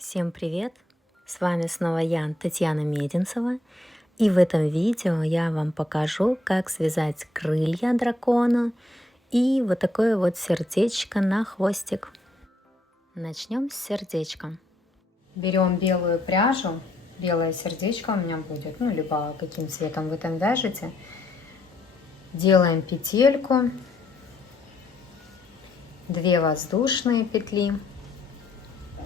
Всем привет! С вами снова я, Татьяна Мединцева. И в этом видео я вам покажу, как связать крылья дракона и вот такое вот сердечко на хвостик. Начнем с сердечка. Берем белую пряжу, белое сердечко у меня будет, либо каким цветом вы там вяжете. Делаем петельку, 2 воздушные петли.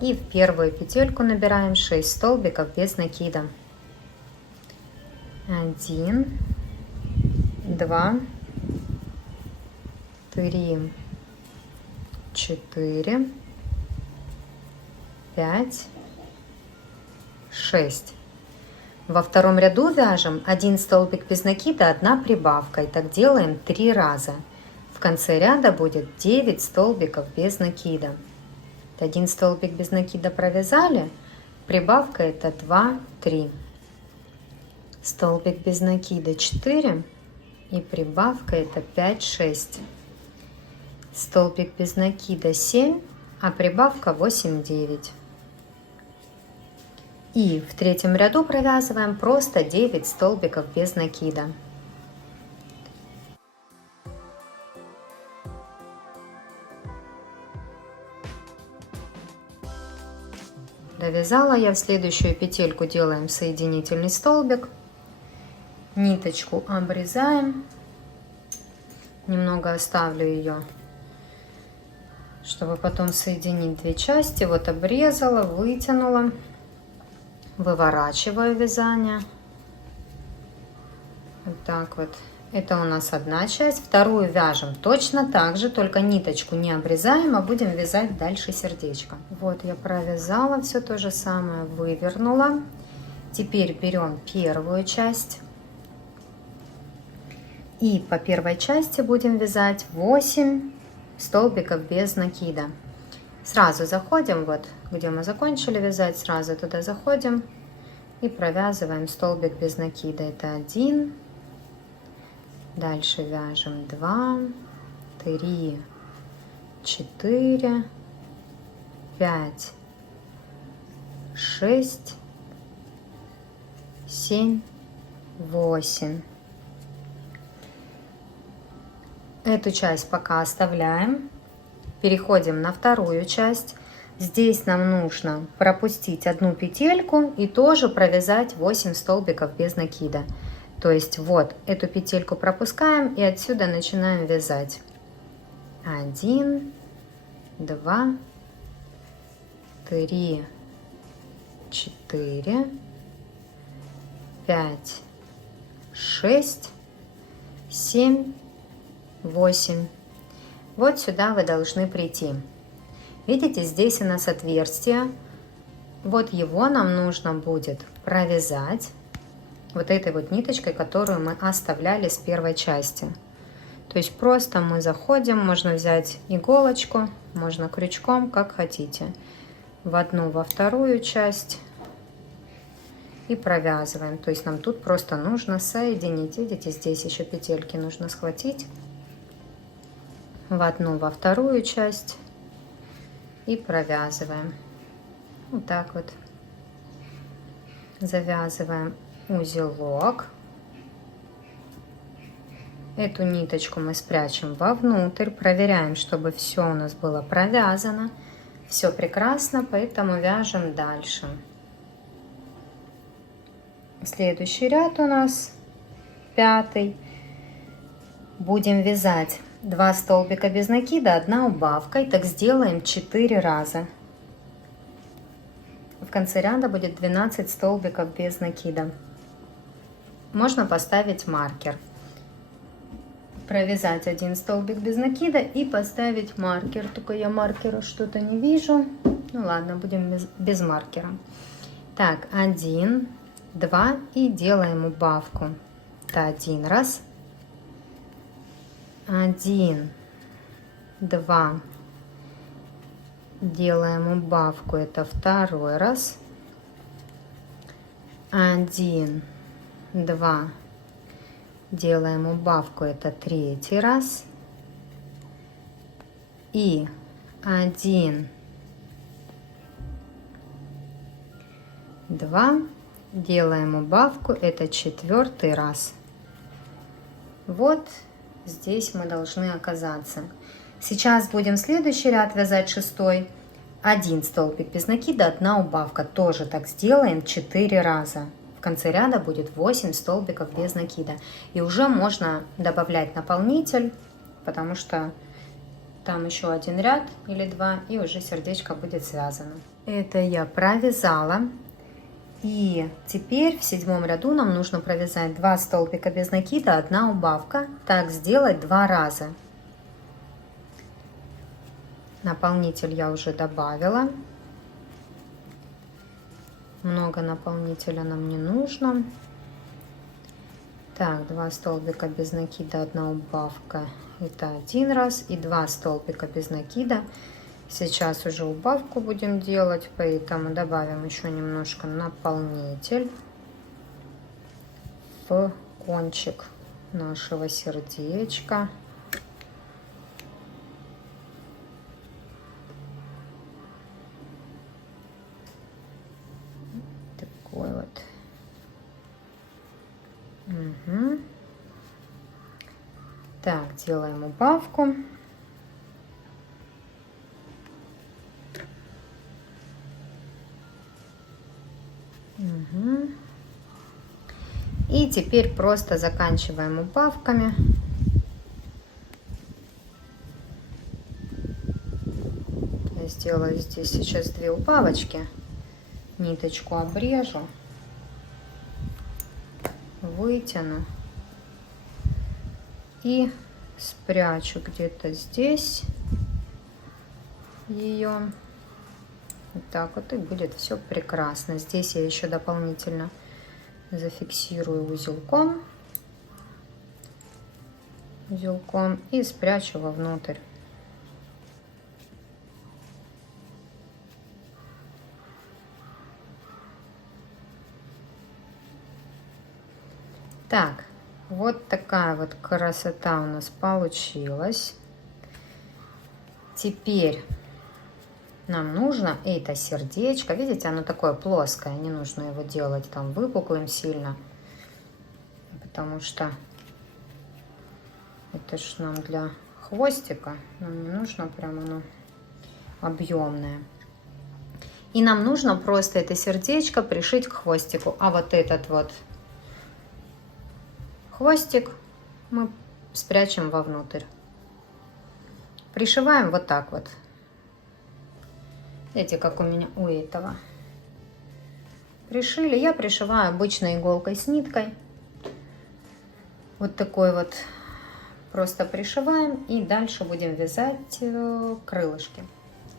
И в первую петельку набираем 6 столбиков без накида. 1, 2, 3, 4, 5, 6. Во втором ряду вяжем 1 столбик без накида, 1 прибавка. И так делаем 3 раза. В конце ряда будет 9 столбиков без накида. 1 столбик без накида провязали, прибавка это 2, 3. Столбик без накида 4 и прибавка это 5, 6. Столбик без накида 7, а прибавка 8, 9. И в третьем ряду провязываем просто 9 столбиков без накида. Довязала я, в следующую петельку делаем соединительный столбик, ниточку обрезаем, немного оставлю ее, чтобы потом соединить 2 части. Вот обрезала, вытянула, выворачиваю вязание, вот так вот. Это у нас одна часть, вторую вяжем точно так же, только ниточку не обрезаем, а будем вязать дальше сердечко. Вот я провязала все то же самое, вывернула. Теперь берем первую часть. И по первой части будем вязать 8 столбиков без накида. Сразу заходим, вот где мы закончили вязать, сразу туда заходим и провязываем столбик без накида. Это 1. Дальше вяжем 2, 3, 4, 5, 6, 7, 8. Эту часть пока оставляем. Переходим на вторую часть. Здесь нам нужно пропустить 1 петельку и тоже провязать 8 столбиков без накида. То есть вот эту петельку пропускаем и отсюда начинаем вязать. 1, 2, 3, 4, 5, 6, 7, 8. Вот сюда вы должны прийти. Видите, здесь у нас отверстие. Вот его нам нужно будет провязать вот этой вот ниточкой, которую мы оставляли с первой части. То есть просто мы заходим, можно взять иголочку, можно крючком, как хотите, в одну, во вторую часть и провязываем. То есть нам тут просто нужно соединить. Видите, здесь еще петельки нужно схватить в одну, во вторую часть и провязываем. Вот так вот завязываем узелок. Эту ниточку мы спрячем вовнутрь, проверяем, чтобы все у нас было провязано. Все прекрасно, поэтому вяжем дальше. Следующий ряд у нас 5. Будем вязать 2 столбика без накида, 1 убавка. И так сделаем 4 раза. В конце ряда будет 12 столбиков без накида. Можно поставить маркер. Провязать 1 столбик без накида и поставить маркер. Только я маркера что-то не вижу. Ну ладно, будем без маркера. Так, 1, 2 и делаем убавку. Это 1 раз. 1, 2. Делаем убавку. Это 2 раз. 1, 2. Делаем убавку. Это 3 раз. И 1, 2, делаем убавку, это 4-й раз. Вот здесь мы должны оказаться. Сейчас будем следующий ряд вязать 6-й. 1 столбик без накида, 1 убавка. Тоже так сделаем 4 раза. В конце ряда будет 8 столбиков без накида. И уже можно добавлять наполнитель, потому что там еще 1 ряд или 2, и уже сердечко будет связано. Это я провязала. И теперь в 7-м ряду нам нужно провязать 2 столбика без накида, 1 убавка. Так сделать 2 раза. Наполнитель я уже добавила. Много наполнителя нам не нужно. Так, 2 столбика без накида, 1 убавка. Это 1 раз. И 2 столбика без накида. Сейчас уже убавку будем делать, поэтому добавим еще немножко наполнитель в кончик нашего сердечка. Такой вот. Угу. Так, делаем убавку. Угу. И теперь просто заканчиваем убавками. Я сделаю здесь сейчас 2 убавочки. Ниточку обрежу, вытяну и спрячу где-то здесь ее. Вот так вот, и будет все прекрасно. Здесь я еще дополнительно зафиксирую узелком и спрячу вовнутрь. Так, вот такая вот красота у нас получилась. Теперь нам нужно это сердечко. Видите, оно такое плоское. Не нужно его делать там выпуклым сильно. Потому что это ж нам для хвостика. Нам не нужно прям оно объемное. И нам нужно просто это сердечко пришить к хвостику. А вот этот вот хвостик мы спрячем вовнутрь. Пришиваем вот так вот. Видите, как у меня у этого. Пришили. Я пришиваю обычной иголкой с ниткой. Вот такой вот. Просто пришиваем. И дальше будем вязать крылышки.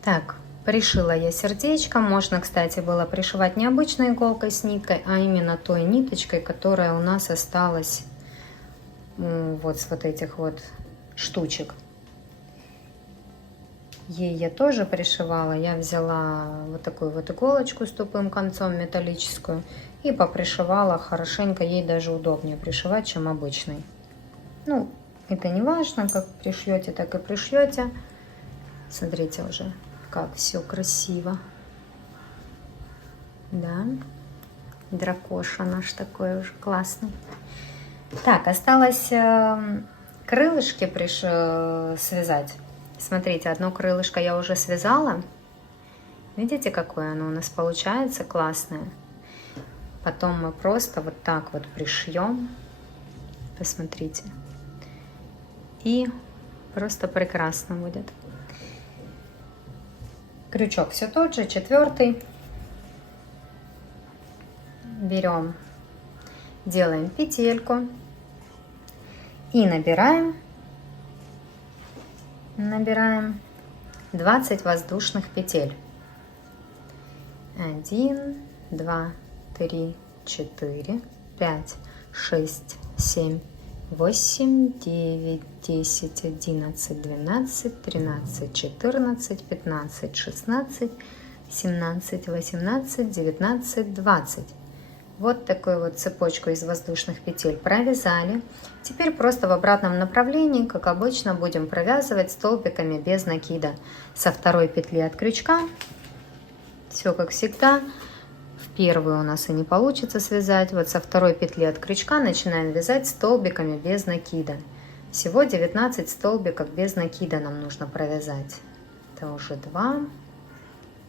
Так, пришила я сердечко. Можно, кстати, было пришивать не обычной иголкой с ниткой, а именно той ниточкой, которая у нас осталась вот с вот этих вот штучек. Ей я тоже пришивала. Я взяла вот такую вот иголочку с тупым концом металлическую и попришивала хорошенько. Ей даже удобнее пришивать, чем обычной. Ну, это не важно, как пришьете, так и пришьете. Смотрите уже, как все красиво. Да, дракоша наш такой уже классный. Так, осталось крылышки связать. Смотрите, одно крылышко я уже связала. Видите, какое оно у нас получается классное. Потом мы просто вот так вот пришьем. Посмотрите. И просто прекрасно будет. Крючок все тот же, 4-й. Берем, делаем петельку и набираем 20 воздушных петель. 1, 2, 3, 4, 5, 6, 7, 8, 9, 10, 11, 12, 13, 14, 15, 16, 17, 18, 19, 20. Вот такую вот цепочку из воздушных петель провязали. Теперь просто в обратном направлении, как обычно, будем провязывать столбиками без накида. Со 2-й петли от крючка, все как всегда, в первую у нас и не получится связать. Вот со второй петли от крючка начинаем вязать столбиками без накида. Всего 19 столбиков без накида нам нужно провязать. Это уже 2,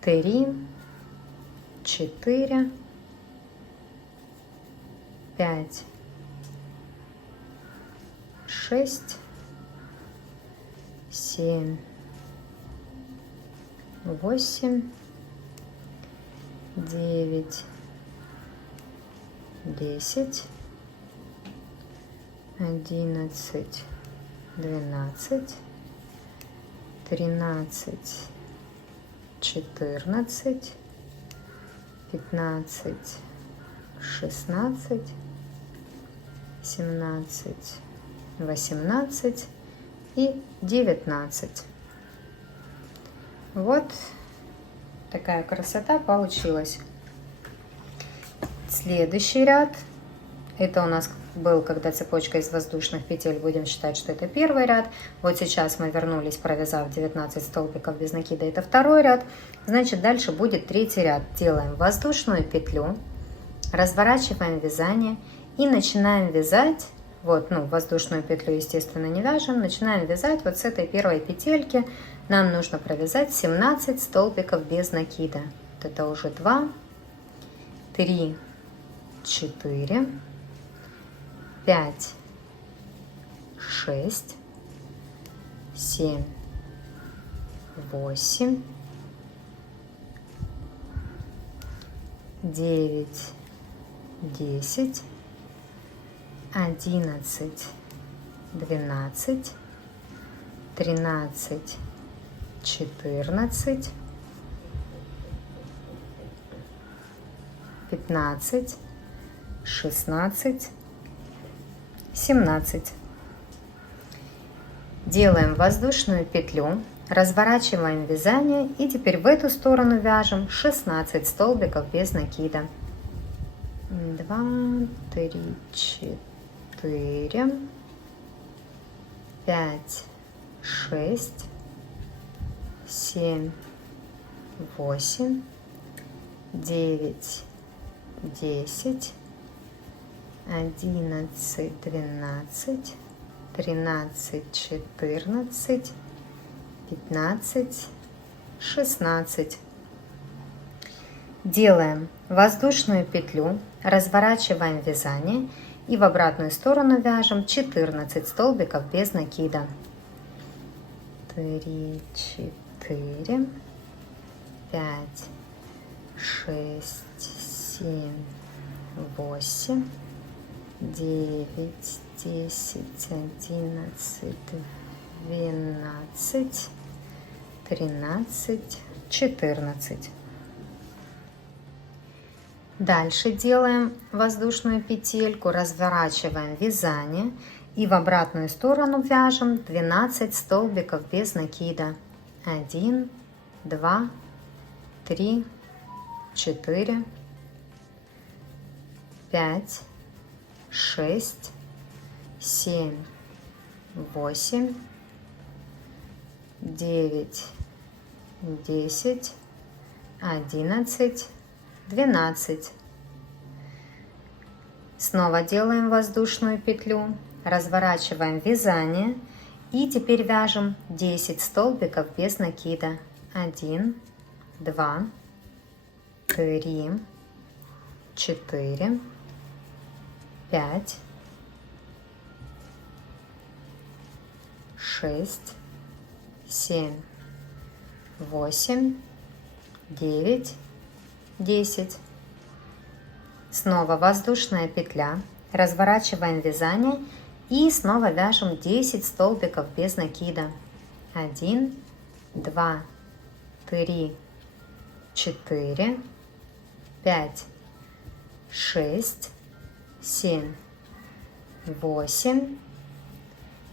3, 4, 5, 6, 7, 8, 9, 10, 11, 12, 13, 14, 15, 16, 17, 18 и 19. Вот такая красота получилась. Следующий ряд, это у нас был, когда цепочка из воздушных петель, будем считать, что это первый ряд. Вот сейчас мы вернулись, провязав 19 столбиков без накида, это второй ряд. Значит, дальше будет третий ряд. Делаем воздушную петлю, разворачиваем вязание и начинаем вязать. Вот, воздушную петлю, естественно, не вяжем. Начинаем вязать вот с этой первой петельки. Нам нужно провязать 17 столбиков без накида. Вот это уже 2, 3, 4, 5, 6, 7, 8, 9, 10, 11, 12, 13, 14, 15, 16, 17. Делаем воздушную петлю, разворачиваем вязание и теперь в эту сторону вяжем 16 столбиков без накида. 2, 3, 4, 5, 6, 7, 8, 9, 10, 11, 12, 13, 14, 15, 16. Делаем воздушную петлю, разворачиваем вязание и в обратную сторону вяжем 14 столбиков без накида. 3, 4, 5, 6, 7, 8, 9, 10, 11, 12, 13, 14. Дальше делаем воздушную петельку, разворачиваем вязание и в обратную сторону вяжем 12 столбиков без накида. 1, 2, 3, 4, 5, 6, 7, 8, 9, 10, 11, 12. Снова делаем воздушную петлю, разворачиваем вязание и теперь вяжем 10 столбиков без накида. 1, 2, 3, 4, 5, 6, 7, 8, 9, 10. Снова воздушная петля, разворачиваем вязание и снова вяжем 10 столбиков без накида. 1, 2, 3, 4, 5, 6, 7, 8,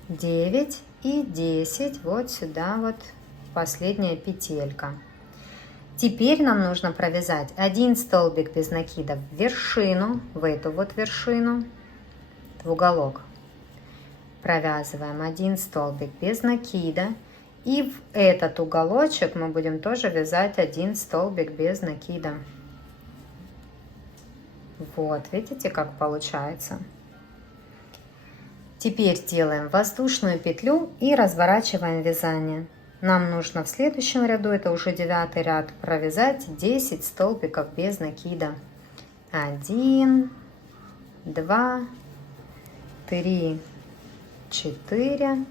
9 и 10. Вот сюда вот последняя петелька. Теперь нам нужно провязать 1 столбик без накида в вершину, в эту вот вершину, в уголок. Провязываем 1 столбик без накида. И в этот уголочек мы будем тоже вязать 1 столбик без накида. Вот, видите, как получается. Теперь делаем воздушную петлю и разворачиваем вязание. Нам нужно в следующем ряду, это уже 9 ряд, провязать 10 столбиков без накида. 1, 2, 3, 4,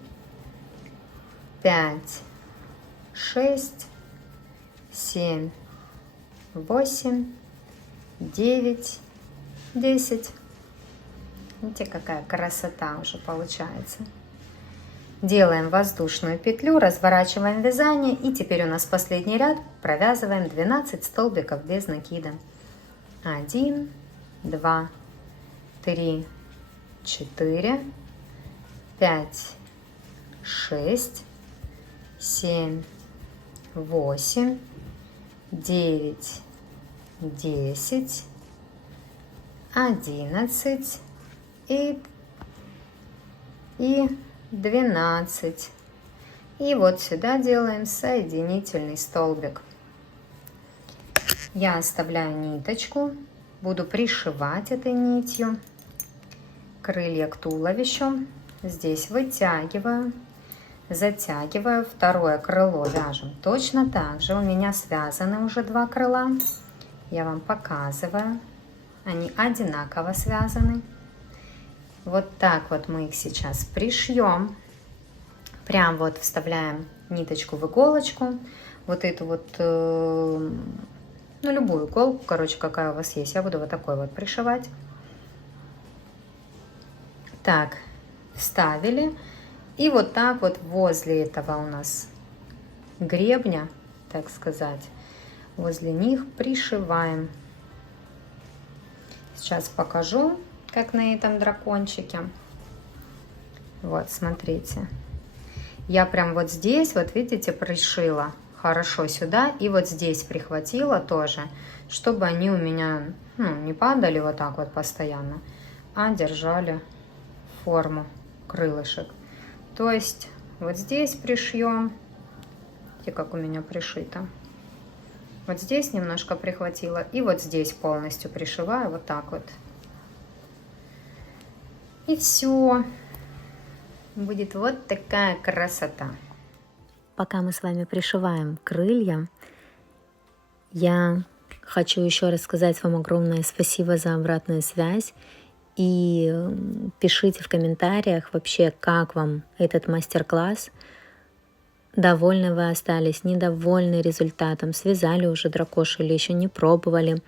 5, 6, 7, 8, 9, 10. Видите, какая красота уже получается. Делаем воздушную петлю, разворачиваем вязание, и теперь у нас последний ряд, провязываем 12 столбиков без накида. 1, 2, 3, 4, 5, 6, 7, 8, 9, 10, 11 и 12. И вот сюда делаем соединительный столбик. Я оставляю ниточку, буду пришивать этой нитью крылья к туловищу. Здесь вытягиваю, затягиваю, второе крыло вяжем. Точно так же у меня связаны уже 2 крыла. Я вам показываю, они одинаково связаны. Вот так вот мы их сейчас пришьем. Прям вот вставляем ниточку в иголочку. Вот эту вот, ну, любую иголку, короче, какая у вас есть. Я буду вот такой вот пришивать. Так, вставили. И вот так вот возле этого у нас гребня, так сказать, возле них пришиваем. Сейчас покажу, как на этом дракончике. Вот, смотрите. Я прям вот здесь, вот видите, пришила хорошо сюда. И вот здесь прихватила тоже, чтобы они у меня, ну, не падали вот так вот постоянно, а держали форму крылышек. То есть вот здесь пришьем. Видите, как у меня пришито. Вот здесь немножко прихватила. И вот здесь полностью пришиваю вот так вот. И все. Будет вот такая красота. Пока мы с вами пришиваем крылья, я хочу еще раз сказать вам огромное спасибо за обратную связь. И пишите в комментариях вообще, как вам этот мастер-класс. Довольны вы остались, недовольны результатом, связали уже дракошу или еще не пробовали,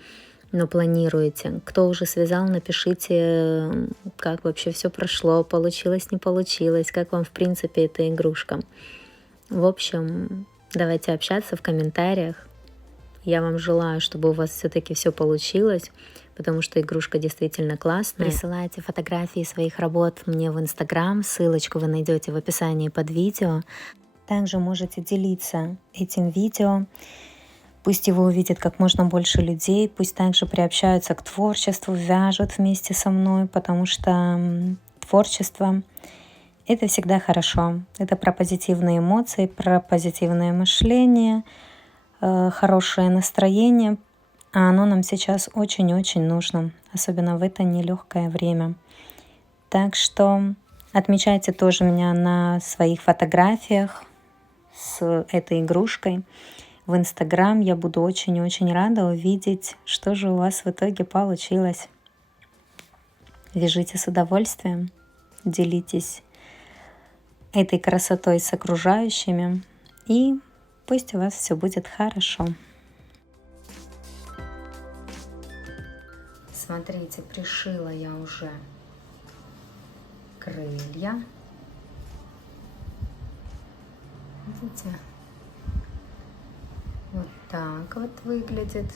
но планируете. Кто уже связал, напишите, как вообще все прошло, получилось, не получилось, как вам в принципе эта игрушка. В общем, давайте общаться в комментариях. Я вам желаю, чтобы у вас все-таки все получилось, потому что игрушка действительно классная. Присылайте фотографии своих работ мне в Инстаграм, ссылочку вы найдете в описании под видео. Также можете делиться этим видео. Пусть его увидит как можно больше людей, пусть также приобщаются к творчеству, вяжут вместе со мной, потому что творчество — это всегда хорошо. Это про позитивные эмоции, про позитивное мышление, хорошее настроение, а оно нам сейчас очень-очень нужно, особенно в это нелегкое время. Так что отмечайте тоже меня на своих фотографиях с этой игрушкой в Инстаграм. Я буду очень-очень рада увидеть, что же у вас в итоге получилось. Вяжите с удовольствием, делитесь этой красотой с окружающими, и пусть у вас все будет хорошо. Смотрите, пришила я уже крылья. Видите? Вот так вот выглядит.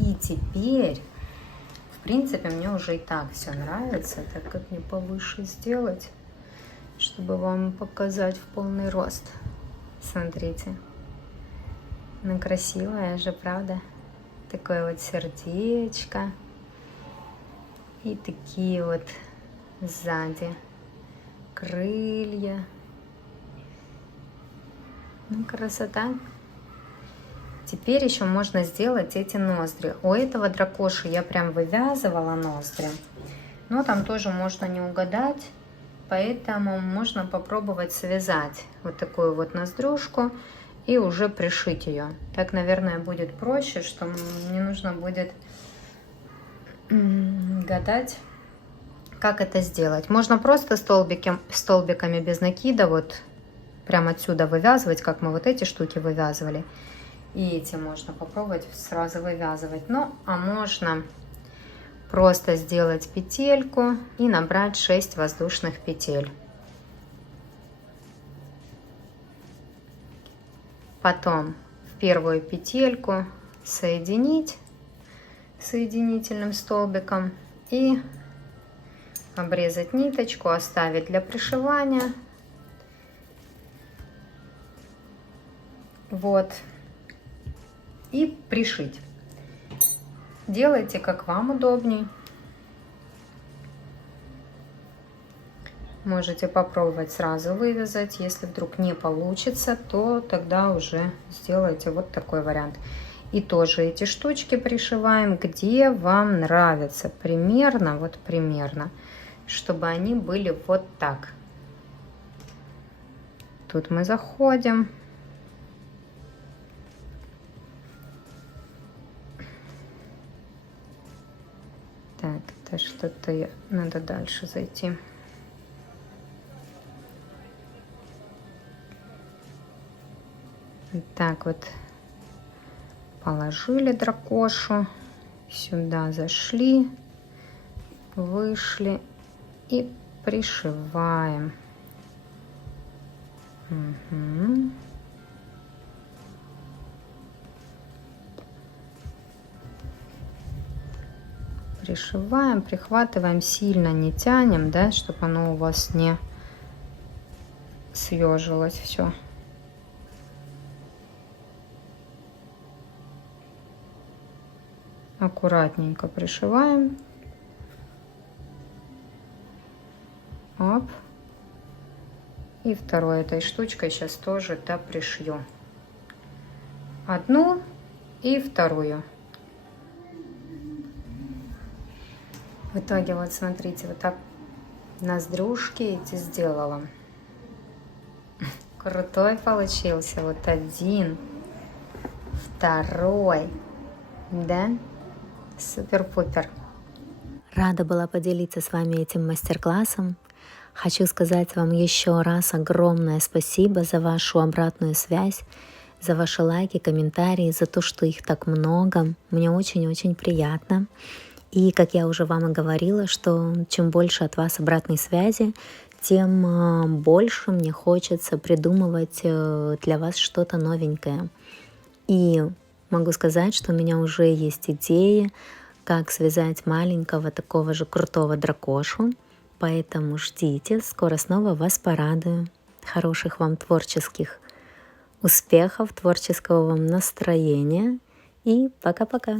И теперь, в принципе, мне уже и так все нравится. Так как мне повыше сделать, чтобы вам показать в полный рост. Смотрите. Ну, красивая же, правда? Такое вот сердечко. И такие вот сзади крылья. Ну, красота. Теперь Теперь еще можно сделать эти ноздри. У этого дракоши я прям вывязывала ноздри, но там тоже можно не угадать, поэтому можно попробовать связать вот такую вот ноздрюшку и уже пришить ее. Так, наверное, будет проще, что не нужно будет гадать, как это сделать. Можно просто столбиками без накида вот прямо отсюда вывязывать, как мы вот эти штуки вывязывали. И эти можно попробовать сразу вывязывать. Ну, а можно просто сделать петельку и набрать 6 воздушных петель. Потом в первую петельку соединить соединительным столбиком и обрезать ниточку, оставить для пришивания. Вот. И пришить. Делайте, как вам удобней. Можете попробовать сразу вывязать. Если вдруг не получится, то тогда уже сделайте вот такой вариант. И тоже эти штучки пришиваем, где вам нравится. Примерно, вот примерно, чтобы они были вот так. Тут мы заходим. Так, это что-то надо дальше зайти. Так вот положили дракошу, сюда зашли, вышли и пришиваем. Угу. Пришиваем, прихватываем, сильно не тянем, да, чтобы оно у вас не съежилось все. Аккуратненько пришиваем. Оп. И второй этой штучкой сейчас тоже допришью. Одну и вторую. В итоге, вот смотрите, вот так ноздрюшки эти сделала. Крутой получился. Вот один, второй, да? Супер-пупер. Рада была поделиться с вами этим мастер-классом. Хочу сказать вам еще раз огромное спасибо за вашу обратную связь, за ваши лайки, комментарии, за то, что их так много. Мне очень-очень приятно. И, как я уже вам и говорила, что чем больше от вас обратной связи, тем больше мне хочется придумывать для вас что-то новенькое. И могу сказать, что у меня уже есть идеи, как связать маленького такого же крутого дракошу. Поэтому ждите, скоро снова вас порадую. Хороших вам творческих успехов, творческого вам настроения. И пока-пока.